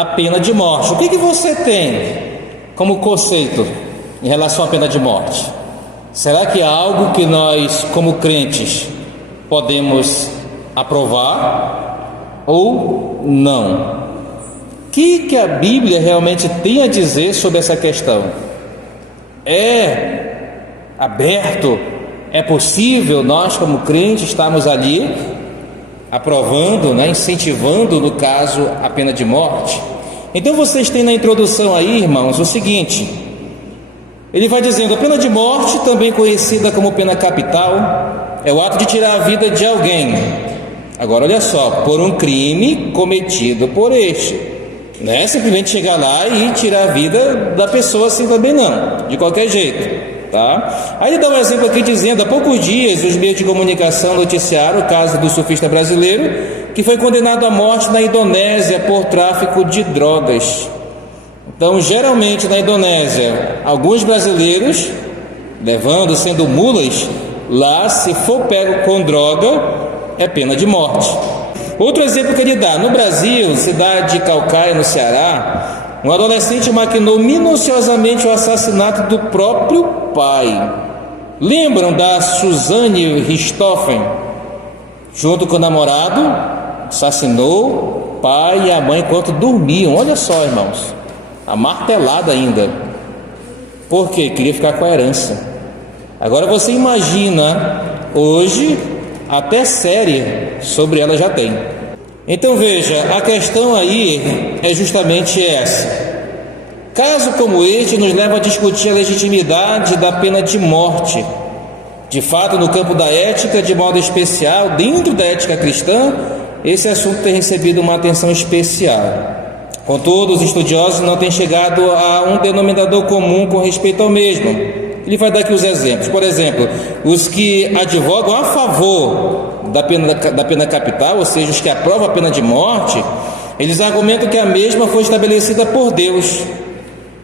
a pena de morte. O que você tem como conceito em relação à pena de morte? Será que é algo que nós, como crentes, podemos aprovar ou não? O que a Bíblia realmente tem a dizer sobre essa questão? É aberto, é possível nós, como crentes, estarmos ali aprovando, incentivando, no caso, a pena de morte? Então vocês têm na introdução aí, irmãos, o seguinte: ele vai dizendo: a pena de morte, também conhecida como pena capital, é o ato de tirar a vida de alguém. Agora olha só, por um crime cometido por este. Não é simplesmente chegar lá e tirar a vida da pessoa assim também, não, de qualquer jeito, tá? Aí ele dá um exemplo aqui dizendo: há poucos dias os meios de comunicação noticiaram o caso do surfista brasileiro que foi condenado à morte na Indonésia por tráfico de drogas. Então, geralmente na Indonésia, alguns brasileiros sendo mulas, lá, se for pego com droga, é pena de morte. Outro exemplo que ele dá: no Brasil, cidade de Caucaia, no Ceará, um adolescente maquinou minuciosamente o assassinato do próprio pai. Lembram da Suzane Richthofen? Junto com o namorado, assassinou o pai e a mãe enquanto dormiam. Olha só, irmãos, a martelada ainda. Por quê? Queria ficar com a herança. Agora você imagina, hoje até série sobre ela já tem. Então veja, a questão aí é justamente essa. Caso como este nos leva a discutir a legitimidade da pena de morte. De fato, no campo da ética, de modo especial, dentro da ética cristã, esse assunto tem recebido uma atenção especial. Contudo, os estudiosos não têm chegado a um denominador comum com respeito ao mesmo. Ele vai dar aqui os exemplos. Por exemplo, os que advogam a favor da pena capital, ou seja, os que aprovam a pena de morte, eles argumentam que a mesma foi estabelecida por Deus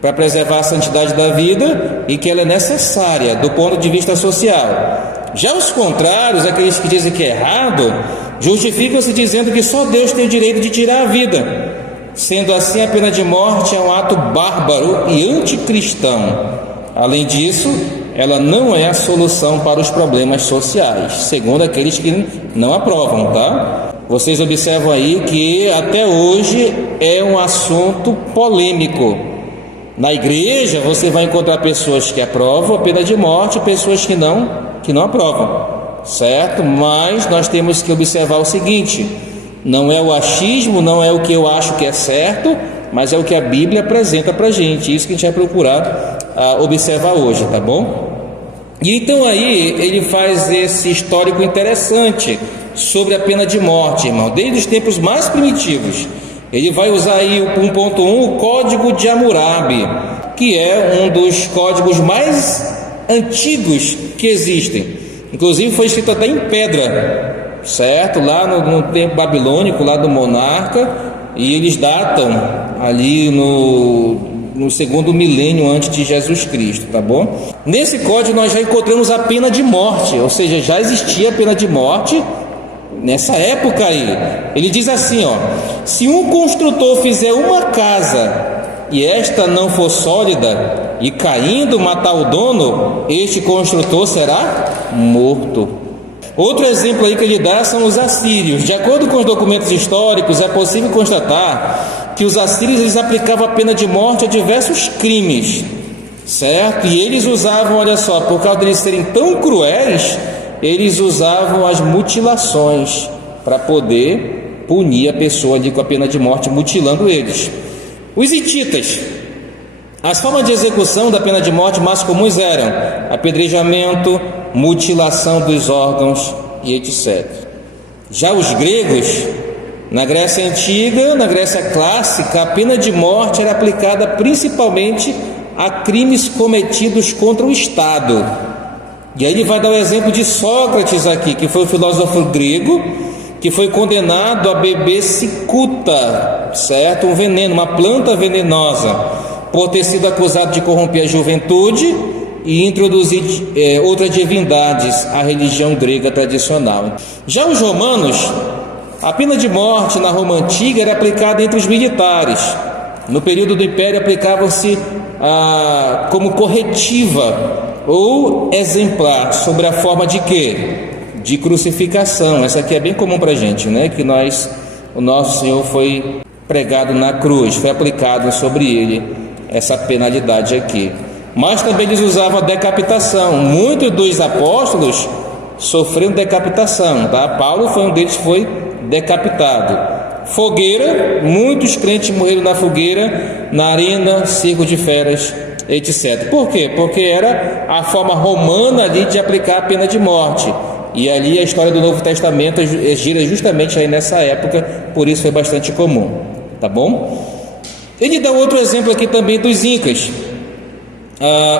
para preservar a santidade da vida e que ela é necessária do ponto de vista social. Já os contrários, aqueles que dizem que é errado, justificam-se dizendo que só Deus tem o direito de tirar a vida. Sendo assim, a pena de morte é um ato bárbaro e anticristão. Além disso, ela não é a solução para os problemas sociais, segundo aqueles que não aprovam, tá? Vocês observam aí que até hoje é um assunto polêmico. Na igreja você vai encontrar pessoas que aprovam a pena de morte e pessoas que não aprovam, certo? Mas nós temos que observar o seguinte: não é o achismo, não é o que eu acho que é certo, mas é o que a Bíblia apresenta para a gente. Isso que a gente vai procurar observar hoje, tá bom? E então aí ele faz esse histórico interessante sobre a pena de morte, irmão, desde os tempos mais primitivos. Ele vai usar aí o 1.1, o Código de Hammurabi, que é um dos códigos mais antigos que existem. Inclusive foi escrito até em pedra, certo? Lá no tempo babilônico, lá do monarca, e eles datam ali no segundo milênio antes de Jesus Cristo, tá bom? Nesse código nós já encontramos a pena de morte, ou seja, já existia a pena de morte nessa época aí. Ele diz assim, se um construtor fizer uma casa e esta não for sólida e caindo matar o dono, este construtor será morto. Outro exemplo aí que ele dá são os assírios. De acordo com os documentos históricos, é possível constatar que os assírios eles aplicavam a pena de morte a diversos crimes, certo? E eles usavam, olha só, por causa deles serem tão cruéis, eles usavam as mutilações para poder punir a pessoa ali com a pena de morte, mutilando eles. Os hititas, as formas de execução da pena de morte mais comuns eram apedrejamento, mutilação dos órgãos e etc. Já os gregos, na Grécia Antiga, na Grécia Clássica, a pena de morte era aplicada principalmente a crimes cometidos contra o Estado. E aí ele vai dar o exemplo de Sócrates aqui, que foi o filósofo grego, que foi condenado a beber cicuta, certo? Um veneno, uma planta venenosa, por ter sido acusado de corromper a juventude e introduzir outras divindades à religião grega tradicional. Já os romanos A pena de morte na Roma Antiga era aplicada entre os militares. No período do Império aplicava-se como corretiva ou exemplar, sobre a forma de quê? De crucificação. Essa aqui é bem comum para a gente, né? Que o nosso Senhor foi pregado na cruz, foi aplicado sobre ele essa penalidade aqui. Mas também eles usavam a decapitação. Muitos dos apóstolos sofreram decapitação, tá? Paulo foi um deles que foi decapitado. Fogueira, muitos crentes morreram na fogueira, na arena, circo de feras, etc. Por quê? Porque era a forma romana ali de aplicar a pena de morte. E ali a história do Novo Testamento gira justamente aí nessa época, por isso foi bastante comum, tá bom? Ele dá outro exemplo aqui também dos incas.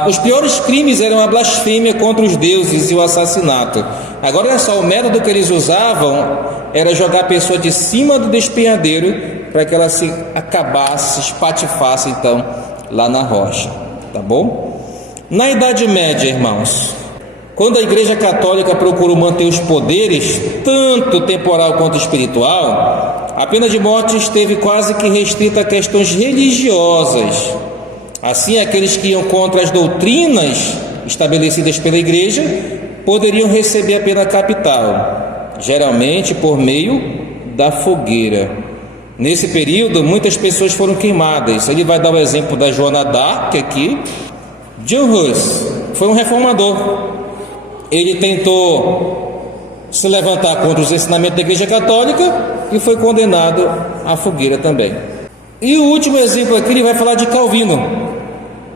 Os piores crimes eram a blasfêmia contra os deuses e o assassinato. Agora olha só, o método que eles usavam era jogar a pessoa de cima do despenhadeiro para que ela se acabasse, se espatifasse então lá na rocha, tá bom? Na Idade Média, irmãos, quando a Igreja Católica procurou manter os poderes, tanto temporal quanto espiritual, a pena de morte esteve quase que restrita a questões religiosas. Assim, aqueles que iam contra as doutrinas estabelecidas pela Igreja poderiam receber a pena capital, geralmente por meio da fogueira. Nesse período, muitas pessoas foram queimadas. Ele vai dar o exemplo da Joana d'Arc aqui. John Hus foi um reformador. Ele tentou se levantar contra os ensinamentos da Igreja Católica e foi condenado à fogueira também. E o último exemplo aqui, ele vai falar de Calvino.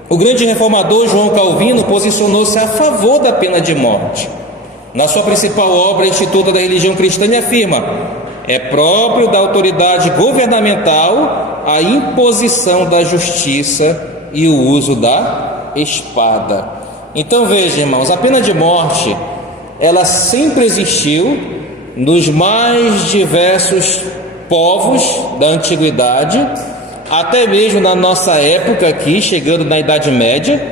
O grande reformador João Calvino posicionou-se a favor da pena de morte. Na sua principal obra, Instituto da Religião Cristã, ele afirma: é próprio da autoridade governamental a imposição da justiça e o uso da espada. Então veja, irmãos, a pena de morte, ela sempre existiu nos mais diversos povos da antiguidade, até mesmo na nossa época aqui, chegando na Idade Média.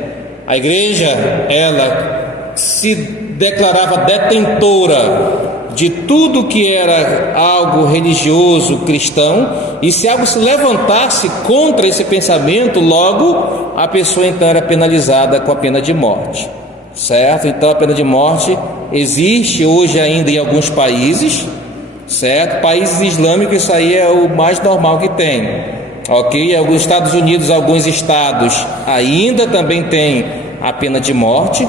A igreja, ela se declarava detentora de tudo que era algo religioso cristão, e se algo se levantasse contra esse pensamento, logo a pessoa então era penalizada com a pena de morte, certo? Então a pena de morte existe hoje ainda em alguns países, certo? Países islâmicos, isso aí é o mais normal que tem. Ok, alguns Estados Unidos, alguns estados ainda também tem a pena de morte,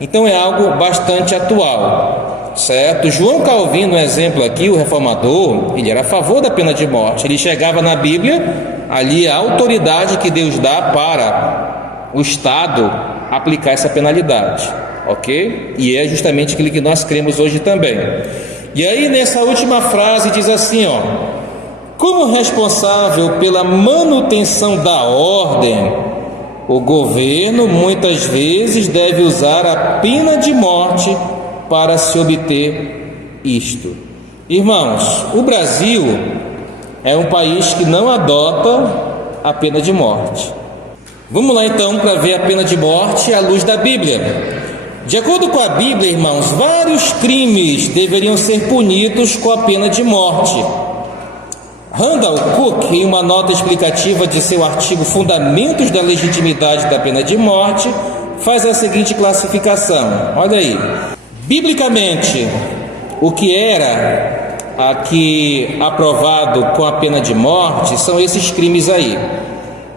então é algo bastante atual, certo? João Calvino, um exemplo aqui, o reformador, ele era a favor da pena de morte. Ele chegava na Bíblia, ali a autoridade que Deus dá para o Estado aplicar essa penalidade, ok? E é justamente aquilo que nós cremos hoje também. E aí nessa última frase diz assim, ó: como responsável pela manutenção da ordem, o governo muitas vezes deve usar a pena de morte para se obter isto. Irmãos, o Brasil é um país que não adota a pena de morte. Vamos lá então para ver a pena de morte à luz da Bíblia. De acordo com a Bíblia, irmãos, vários crimes deveriam ser punidos com a pena de morte. Randall Cook, em uma nota explicativa de seu artigo Fundamentos da Legitimidade da Pena de Morte, faz a seguinte classificação. Olha aí. Biblicamente, o que era aqui aprovado com a pena de morte são esses crimes aí.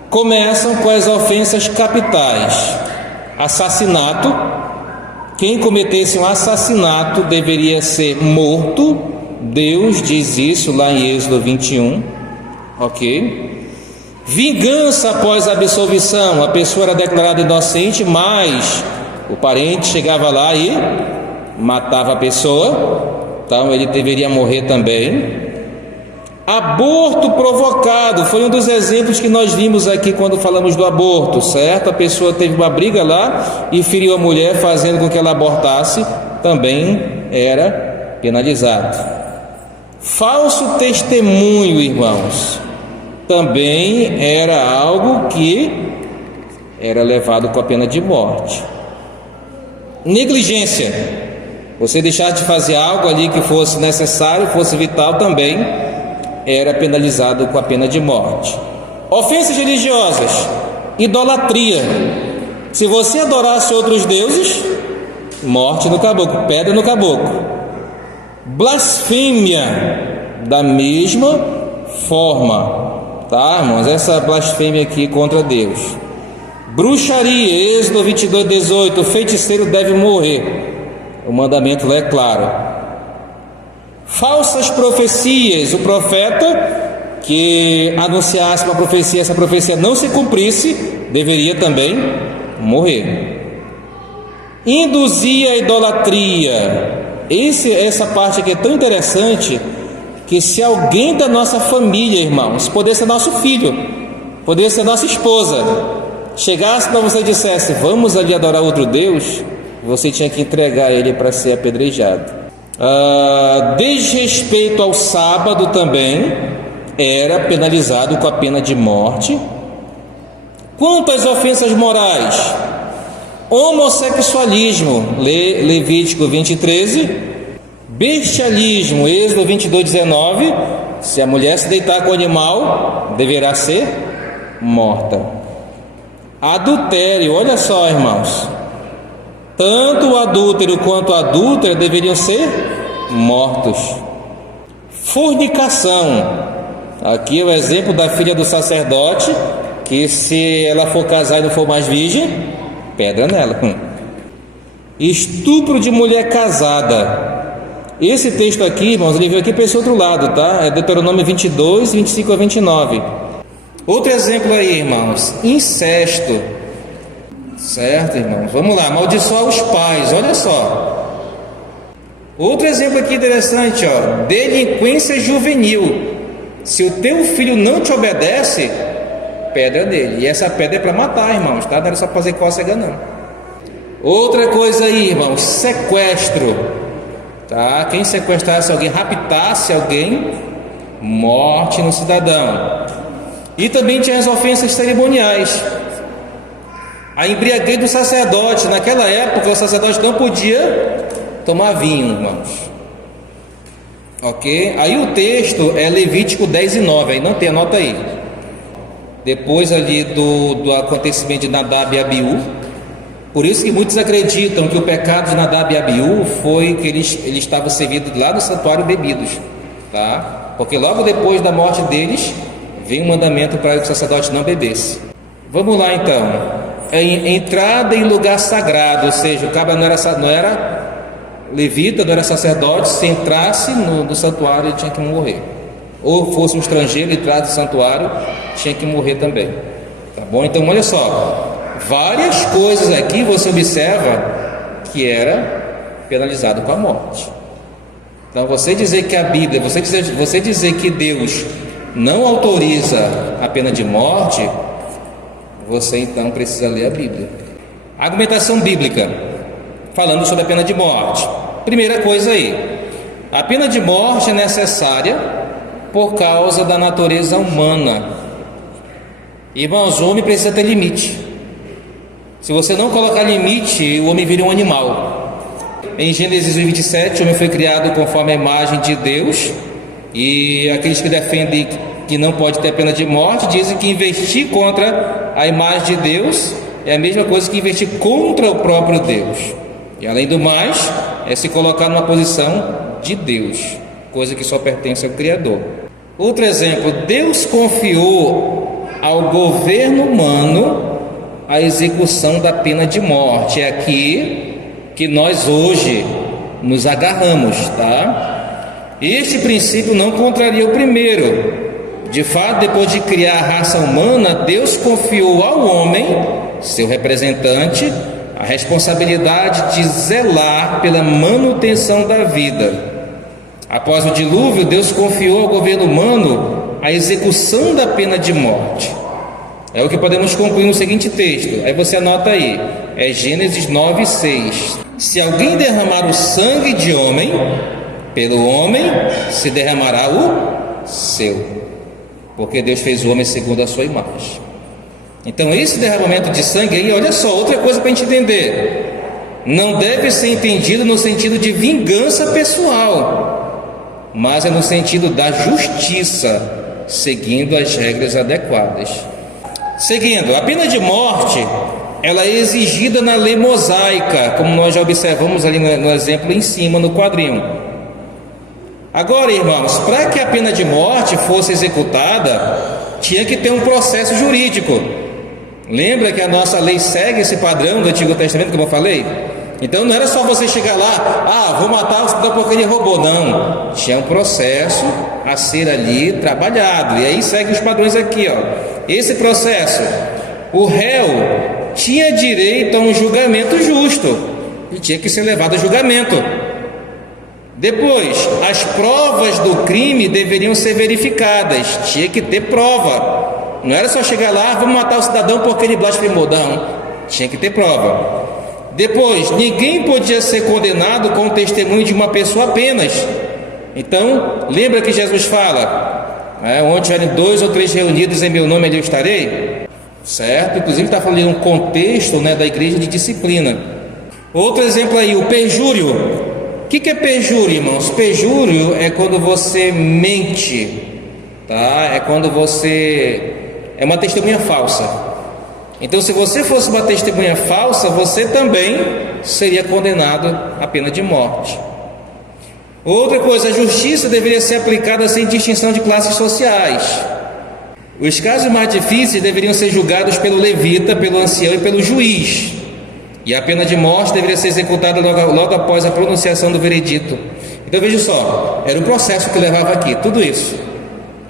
Começam com as ofensas capitais. Assassinato. Quem cometesse um assassinato deveria ser morto. Deus diz isso lá em Êxodo 21, ok? Vingança após a absolvição. A pessoa era declarada inocente, mas o parente chegava lá e matava a pessoa, então ele deveria morrer também. Aborto provocado foi um dos exemplos que nós vimos aqui quando falamos do aborto, certo? A pessoa teve uma briga lá e feriu a mulher, fazendo com que ela abortasse, também era penalizado. Falso testemunho, irmãos, também era algo que era levado com a pena de morte. Negligência. Você deixar de fazer algo ali que fosse necessário, fosse vital, também era penalizado com a pena de morte. Ofensas religiosas, idolatria. Se você adorasse outros deuses, morte no caboclo, pedra no caboclo. Blasfêmia, da mesma forma, tá, irmãos? Essa blasfêmia aqui contra Deus. Bruxaria, Êxodo 22:18, o feiticeiro deve morrer. O mandamento lá é claro. Falsas profecias, o profeta que anunciasse uma profecia, essa profecia não se cumprisse, deveria também morrer. Induzir a idolatria. Essa parte aqui é tão interessante, que se alguém da nossa família, irmãos, poderia ser nosso filho, poderia ser nossa esposa, chegasse para você e dissesse: vamos ali adorar outro Deus, você tinha que entregar ele para ser apedrejado. Desrespeito ao sábado também era penalizado com a pena de morte. Quanto às ofensas morais, homossexualismo, Levítico 20:13, bestialismo, Êxodo 22:19, se a mulher se deitar com o animal, deverá ser morta. Adultério, olha só, irmãos, tanto o adúltero quanto a adúltera deveriam ser mortos. Fornicação, aqui é o exemplo da filha do sacerdote, que se ela for casar e não for mais virgem, pedra nela. Estupro de mulher casada. Esse texto aqui, irmãos, ele veio aqui para esse outro lado, tá? É Deuteronômio 22, 25 a 29. Outro exemplo aí, irmãos, incesto. Certo, irmãos? Vamos lá, amaldiçoar os pais, olha só. Outro exemplo aqui interessante, ó, delinquência juvenil. Se o teu filho não te obedece, pedra nele. E essa pedra é para matar, irmãos, tá? Não era só fazer cócega, não. Outra coisa aí, irmãos, sequestro, tá? Quem sequestrasse alguém, raptasse alguém, morte no cidadão. E também tinha as ofensas cerimoniais. A embriaguez do sacerdote. Naquela época o sacerdote não podia tomar vinho, irmãos. Ok? Aí o texto é Levítico 10:9. Aí não tem, anota aí. Depois ali do acontecimento de Nadab e Abiú. Por isso que muitos acreditam que o pecado de Nadab e Abiú foi que eles estavam servindo lá no santuário bebidos, tá? Porque logo depois da morte deles veio um mandamento para que o sacerdote não bebesse. Vamos lá então. Entrada em lugar sagrado, ou seja, o cabra não era levita, não era sacerdote. Se entrasse no santuário, ele tinha que morrer. Ou fosse um estrangeiro, entrasse no santuário, tinha que morrer também. Tá bom? Então olha só, várias coisas aqui você observa que era penalizado com a morte. Então você dizer que a Bíblia, você dizer que Deus não autoriza a pena de morte, você então precisa ler a Bíblia. Argumentação bíblica, falando sobre a pena de morte. Primeira coisa aí, a pena de morte é necessária por causa da natureza humana. Irmãos, o homem precisa ter limite. Se você não colocar limite, o homem vira um animal. Em Gênesis 27, o homem foi criado conforme a imagem de Deus. E aqueles que defendem que não pode ter pena de morte dizem que investir contra a imagem de Deus é a mesma coisa que investir contra o próprio Deus. E além do mais, é se colocar numa posição de Deus, coisa que só pertence ao Criador. Outro exemplo, Deus confiou ao governo humano a execução da pena de morte. É aqui que nós hoje nos agarramos, tá? Este princípio não contraria o primeiro. De fato, depois de criar a raça humana, Deus confiou ao homem, seu representante, a responsabilidade de zelar pela manutenção da vida. Após o dilúvio, Deus confiou ao governo humano a execução da pena de morte. É o que podemos concluir no seguinte texto. Aí você anota aí, é Gênesis 9:6. Se alguém derramar o sangue de homem, pelo homem se derramará o seu, porque Deus fez o homem segundo a sua imagem. Então esse derramamento de sangue aí, olha só, outra coisa para a gente entender. não deve ser entendido no sentido de vingança pessoal, mas é no sentido da justiça, seguindo as regras adequadas. Seguindo, a pena de morte, ela é exigida na lei mosaica, como nós já observamos ali no exemplo em cima, no quadrinho. Agora, irmãos, para que a pena de morte fosse executada, tinha que ter um processo jurídico. Lembra que a nossa lei segue esse padrão do Antigo Testamento, como eu falei? Então não era só você chegar lá, vou matar o cidadão porque ele roubou. Não, tinha um processo a ser ali trabalhado. E aí segue os padrões aqui, ó. Esse processo, o réu tinha direito a um julgamento justo e tinha que ser levado a julgamento. Depois, as provas do crime deveriam ser verificadas, tinha que ter prova. Não era só chegar lá, vamos matar o cidadão porque ele blasfemou. Não, tinha que ter prova. Depois, ninguém podia ser condenado com o testemunho de uma pessoa apenas. Então, lembra que Jesus fala, onde tiverem 2 ou 3 reunidos em meu nome, ali eu estarei? Certo? Inclusive está falando de um contexto, da igreja de disciplina. Outro exemplo aí, o perjúrio. O que é perjúrio, irmãos? Perjúrio é quando você mente, tá? É quando você é uma testemunha falsa. Então, se você fosse uma testemunha falsa, você também seria condenado à pena de morte. Outra coisa, a justiça deveria ser aplicada sem distinção de classes sociais. Os casos mais difíceis deveriam ser julgados pelo levita, pelo ancião e pelo juiz. E a pena de morte deveria ser executada logo após a pronunciação do veredito. Então veja só, era um processo que levava aqui, tudo isso.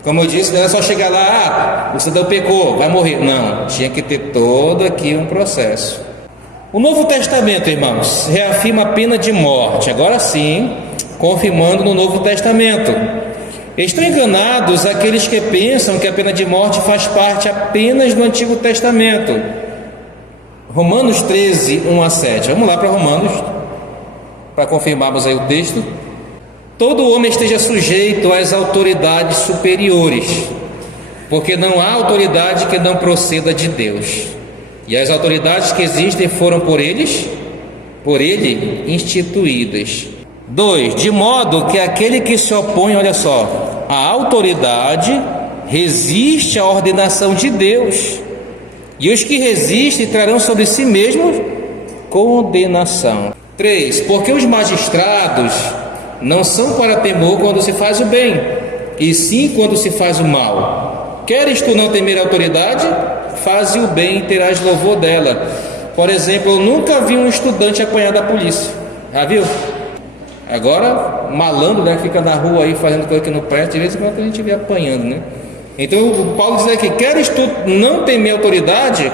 Como eu disse, não era só chegar lá, o cidadão pecou, vai morrer. Não, tinha que ter todo aqui um processo. O Novo Testamento, irmãos, reafirma a pena de morte, agora sim, confirmando no Novo Testamento. Estão enganados aqueles que pensam que a pena de morte faz parte apenas do Antigo Testamento. Romanos 13, 1 a 7. Vamos lá para Romanos, para confirmarmos aí o texto. Todo homem esteja sujeito às autoridades superiores, porque não há autoridade que não proceda de Deus. E as autoridades que existem foram por ele instituídas. 2. De modo que aquele que se opõe, olha só, à autoridade resiste à ordenação de Deus. E os que resistem trarão sobre si mesmos condenação. 3. Porque os magistrados não são para temor quando se faz o bem, e sim quando se faz o mal. Queres tu não temer a autoridade? Faze o bem e terás louvor dela. Por exemplo, eu nunca vi um estudante apanhar da polícia. Já viu? Agora, malandro, que fica na rua aí fazendo coisa que não presta, de vez em quando a gente vê apanhando, Então o Paulo diz aqui, queres tu não temer a autoridade?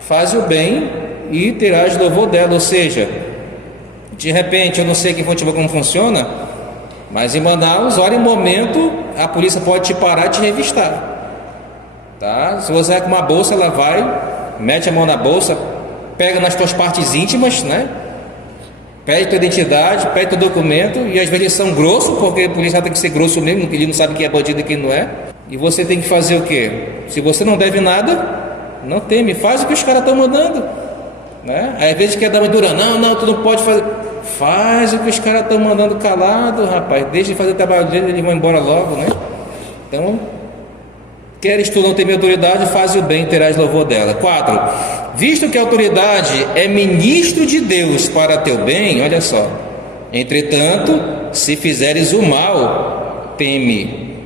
Faze o bem e terás louvor dela. Ou seja, de repente, eu não sei aqui em Fonte como funciona, mas em Manaus, hora em momento, a polícia pode te parar e te revistar, tá? Se você é com uma bolsa, ela vai, mete a mão na bolsa, pega nas tuas partes íntimas, pede tua identidade, pede teu documento, e às vezes eles são grossos, porque o policial tem que ser grosso mesmo, ele não sabe quem é bandido e quem não é. E você tem que fazer o quê? Se você não deve nada, não teme, faz o que os caras estão mandando, Aí às vezes quer dar uma dura, não, tu não pode fazer. Faz o que os caras estão mandando calado, rapaz, deixa de fazer o trabalho dele, eles vão embora logo, Então, queres tu não temer autoridade, faz o bem e terás louvor dela. 4. Visto que a autoridade é ministro de Deus para teu bem, olha só, entretanto, se fizeres o mal, teme,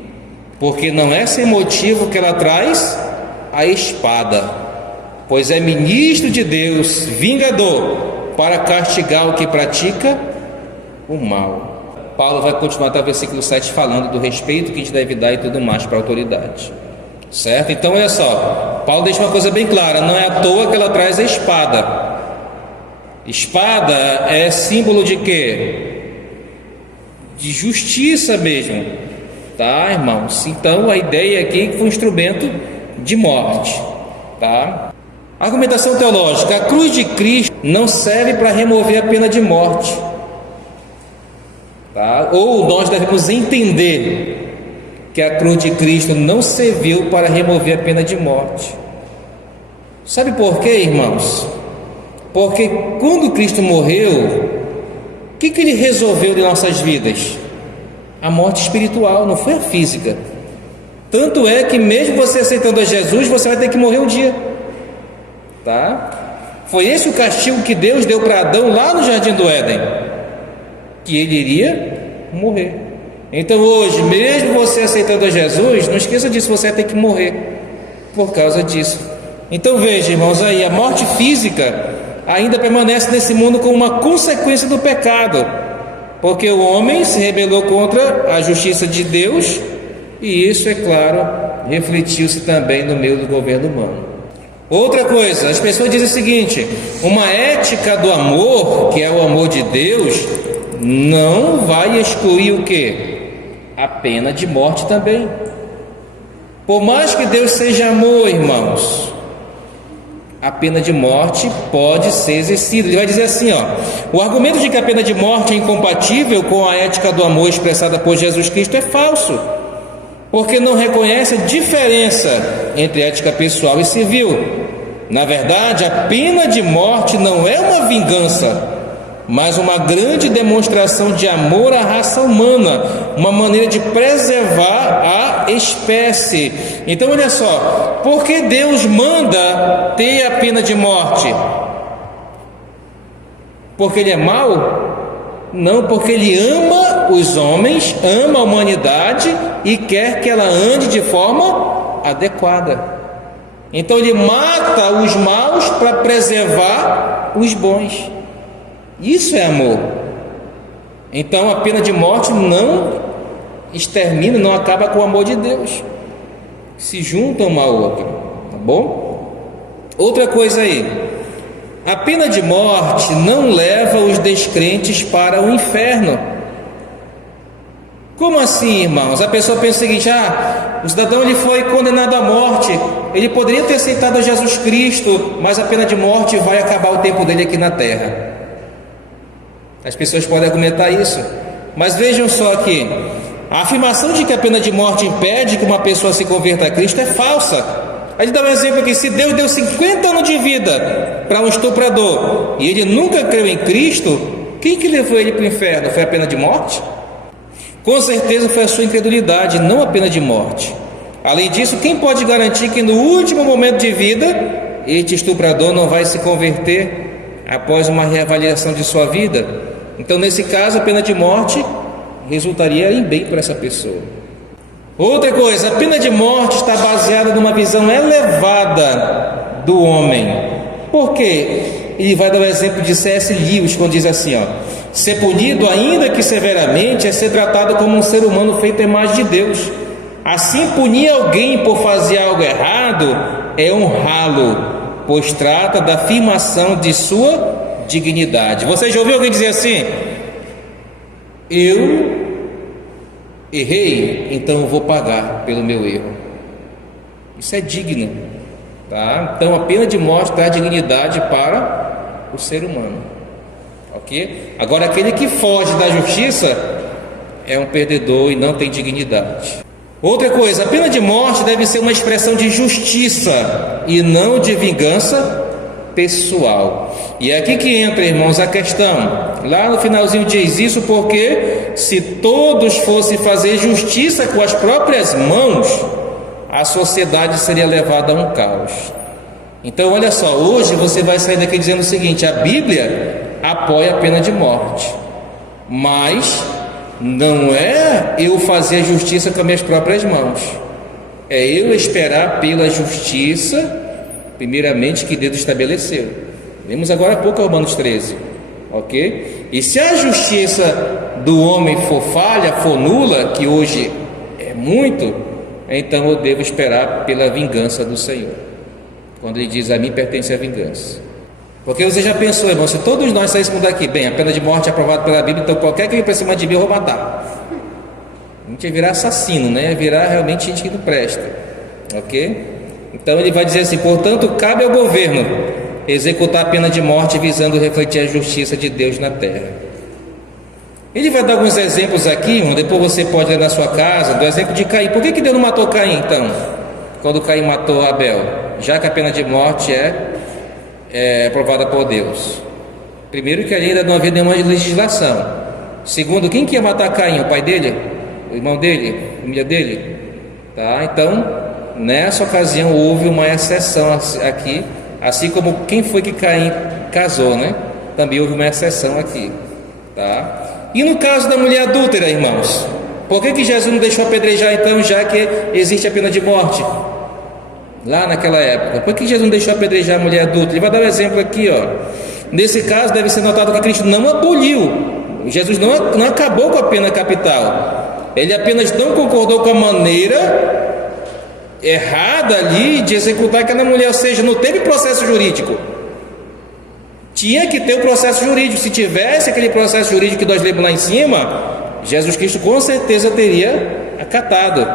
porque não é sem motivo que ela traz a espada, pois é ministro de Deus, vingador, para castigar o que pratica o mal. Paulo vai continuar até o versículo 7 falando do respeito que a gente deve dar e tudo mais para a autoridade, certo? Então olha só, Paulo deixa uma coisa bem clara, não é à toa que ela traz a espada. Espada é símbolo de quê? De justiça mesmo, tá, irmãos? Então a ideia aqui é que foi um instrumento de morte, tá? Argumentação teológica: a cruz de Cristo não serve para remover a pena de morte, tá? Ou nós devemos entender que a cruz de Cristo não serviu para remover a pena de morte. Sabe por quê, irmãos? Porque quando Cristo morreu, o que ele resolveu de nossas vidas? A morte espiritual, não foi a física. Tanto é que mesmo você aceitando a Jesus, você vai ter que morrer um dia, tá? Foi esse o castigo que Deus deu para Adão lá no Jardim do Éden, que ele iria morrer. Então hoje, mesmo você aceitando a Jesus, não esqueça disso, você vai ter que morrer por causa disso. Então veja, irmãos, aí a morte física ainda permanece nesse mundo como uma consequência do pecado, porque o homem se rebelou contra a justiça de Deus, e isso, é claro, refletiu-se também no meio do governo humano. Outra coisa, as pessoas dizem o seguinte: uma ética do amor, que é o amor de Deus, não vai excluir o quê? A pena de morte também. Por mais que Deus seja amor, irmãos, a pena de morte pode ser exercida. Ele vai dizer assim, ó: o argumento de que a pena de morte é incompatível com a ética do amor expressada por Jesus Cristo é falso, porque não reconhece a diferença entre ética pessoal e civil. Na verdade, a pena de morte não é uma vingança, mas uma grande demonstração de amor à raça humana, uma maneira de preservar a espécie. Então olha só, por que Deus manda ter a pena de morte? Porque Ele é mau? Não, porque Ele ama os homens, ama a humanidade e quer que ela ande de forma adequada. Então Ele mata os maus para preservar os bons. Isso é amor. Então a pena de morte não extermina, não acaba com o amor de Deus. Se juntam um ao outro, tá bom? Outra coisa aí: a pena de morte não leva os descrentes para o inferno. Como assim, irmãos? A pessoa pensa o seguinte: o cidadão ele foi condenado à morte, ele poderia ter aceitado a Jesus Cristo, mas a pena de morte vai acabar o tempo dele aqui na terra. As pessoas podem argumentar isso, mas vejam só aqui: a afirmação de que a pena de morte impede que uma pessoa se converta a Cristo é falsa. A gente dá um exemplo aqui: se Deus deu 50 anos de vida para um estuprador e ele nunca creu em Cristo, quem que levou ele para o inferno? Foi a pena de morte? Com certeza foi a sua incredulidade, não a pena de morte. Além disso, quem pode garantir que no último momento de vida este estuprador não vai se converter após uma reavaliação de sua vida? Então, nesse caso, a pena de morte resultaria em bem para essa pessoa. Outra coisa, a pena de morte está baseada numa visão elevada do homem. Por quê? Ele vai dar o exemplo de C.S. Lewis, quando diz assim, ser punido, ainda que severamente, é ser tratado como um ser humano feito à imagem de Deus. Assim, punir alguém por fazer algo errado é honrá-lo, pois trata da afirmação de sua dignidade. Você já ouviu alguém dizer assim: eu errei, então eu vou pagar pelo meu erro? Isso é digno, tá? Então a pena de morte dá dignidade para o ser humano, ok? Agora aquele que foge da justiça é um perdedor e não tem dignidade. Outra coisa, a pena de morte deve ser uma expressão de justiça e não de vingança pessoal. E é aqui que entra, irmãos, a questão. Lá no finalzinho diz isso: porque se todos fossem fazer justiça com as próprias mãos, a sociedade seria levada a um caos. Então olha só, hoje você vai sair daqui dizendo o seguinte: a Bíblia apoia a pena de morte, mas não é eu fazer justiça com as minhas próprias mãos, é eu esperar pela justiça primeiramente que Deus estabeleceu. Vimos agora há pouco Romanos 13, ok? E se a justiça do homem for falha, for nula, que hoje é muito, então eu devo esperar pela vingança do Senhor, quando Ele diz: a mim pertence a vingança. Porque você já pensou, irmão, se todos nós saíssemos daqui, bem, a pena de morte é aprovada pela Bíblia, então qualquer que vir para cima de mim eu vou matar. A gente ia virar assassino, né? Ia virar realmente gente que não presta, ok? Então ele vai dizer assim: portanto, cabe ao governo executar a pena de morte visando refletir a justiça de Deus na terra. Ele vai dar alguns exemplos aqui, irmão, depois você pode ler na sua casa, do exemplo de Caim. Por que Deus não matou Caim, então, quando Caim matou Abel? Já que a pena de morte é aprovada por Deus? Primeiro, que ali ainda não havia nenhuma legislação. Segundo, quem que ia matar Caim? O pai dele? O irmão dele? A família dele? Tá? Então, nessa ocasião houve uma exceção aqui, assim como quem foi que Caim casou, né? Também houve uma exceção aqui, tá? E no caso da mulher adúltera, irmãos, por que Jesus não deixou apedrejar então, já que existe a pena de morte? Lá naquela época, por que Jesus não deixou apedrejar a mulher adúltera? Ele vai dar um exemplo aqui, ó. Nesse caso deve ser notado que Cristo não aboliu, Jesus não acabou com a pena capital, ele apenas não concordou com a maneira errada ali de executar aquela mulher, ou seja, não teve processo jurídico. Tinha que ter o processo jurídico. Se tivesse aquele processo jurídico que nós lemos lá em cima, Jesus Cristo com certeza teria acatado.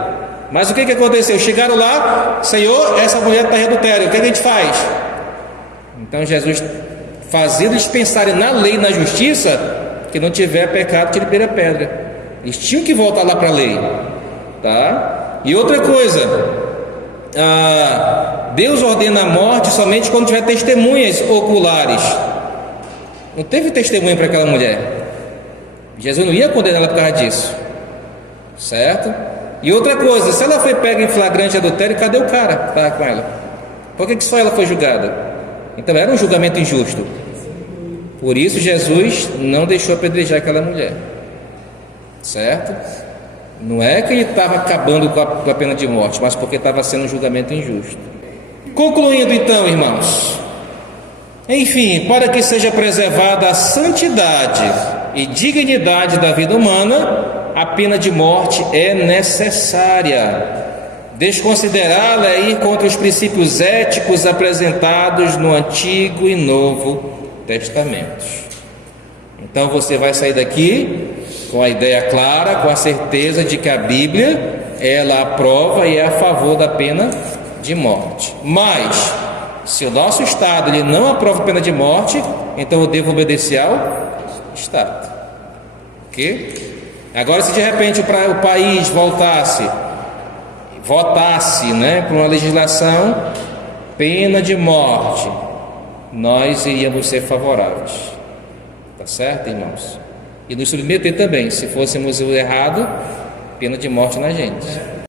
Mas o que aconteceu? Chegaram lá, Senhor, essa mulher está em adultério, o que a gente faz? Então Jesus, fazendo eles pensarem na lei e na justiça, que não tiver pecado, tire a pedra. Eles tinham que voltar lá para a lei, tá? E outra coisa, Deus ordena a morte somente quando tiver testemunhas oculares. Não teve testemunha para aquela mulher. Jesus não ia condená-la por causa disso, certo? E outra coisa, se ela foi pega em flagrante adultério, cadê o cara que estava com ela? Por que só ela foi julgada? Então era um julgamento injusto. Por isso Jesus não deixou apedrejar aquela mulher, certo? Não é que ele estava acabando com a pena de morte, mas porque estava sendo um julgamento injusto. Concluindo então, irmãos, enfim, para que seja preservada a santidade e dignidade da vida humana, a pena de morte é necessária. Desconsiderá-la é ir contra os princípios éticos apresentados no Antigo e Novo Testamentos. Então você vai sair daqui com a ideia clara, com a certeza de que a Bíblia, ela aprova e é a favor da pena de morte. Mas se o nosso Estado ele não aprova a pena de morte, então eu devo obedecer ao Estado, ok? Agora, se de repente o país votasse, né, por uma legislação pena de morte, nós iríamos ser favoráveis, tá certo, irmãos? E nos submeter também, se fôssemos o errado, pena de morte na gente.